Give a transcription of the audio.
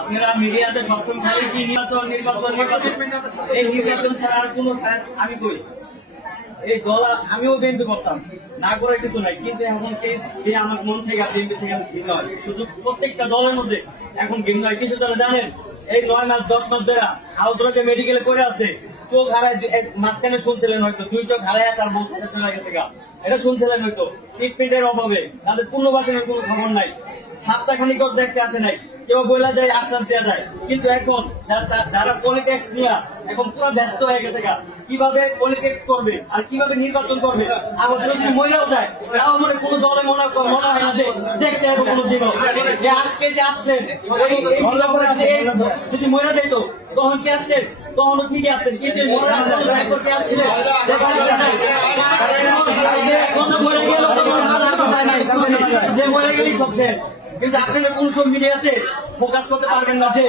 আপনারা মিডিয়াতে সবসময় খালি কি নির্বাচন নির্বাচন নির্বাচন, এই নির্বাচন ছাড়া আর কোনো আমি কই এই দল আমিও বিএনপি করতাম, না করে কিছু নাই, কিন্তু এখন আমার মন থেকে বিএনপি থেকে ভিন্ন হয়। শুধু প্রত্যেকটা দলের মধ্যে এখন ভিন্ন হয়। কিছু দলে জানেন এই 9 মাস 10 মাস ধরে আহতকে মেডিকেলে করে আছে, চোখ হারায় মাঝখানে শুনছিলেন হয়তো 2 চোখ হারায় তার বউ সাথে চলে গেছে গা, এটা শুনছিলেন হয়তো। ট্রিটমেন্টের অভাবে তাদের পুনর্বাসনের কোনো খবর নাই, সপ্তাহখানিক দেখতে আসে নাই, কেউ বলে যায় আশ্বাস দেওয়া যায়। কিন্তু এখন যারা পলিটিক্স নিয়ে এখন পুরো ব্যস্ত হয়ে গেছে গা, কিভাবে পলিটিক্স করবে আর কিভাবে নির্বাচন করবে। আবার যদি মহিলাও যায় তাও মনে কোনো দলে মনে হয় না যে দেখতে হবে কোনো জীবন। আজকে যে আসলেন যদি মহিলা যেত তখন কি আসতেন, তখনও ঠিকই আসতেন, কিন্তু যে মরে গেলেই সব শেষ। কিন্তু আপনারা কোন সব মিডিয়াতে ফোকাস করতে পারবেন না যে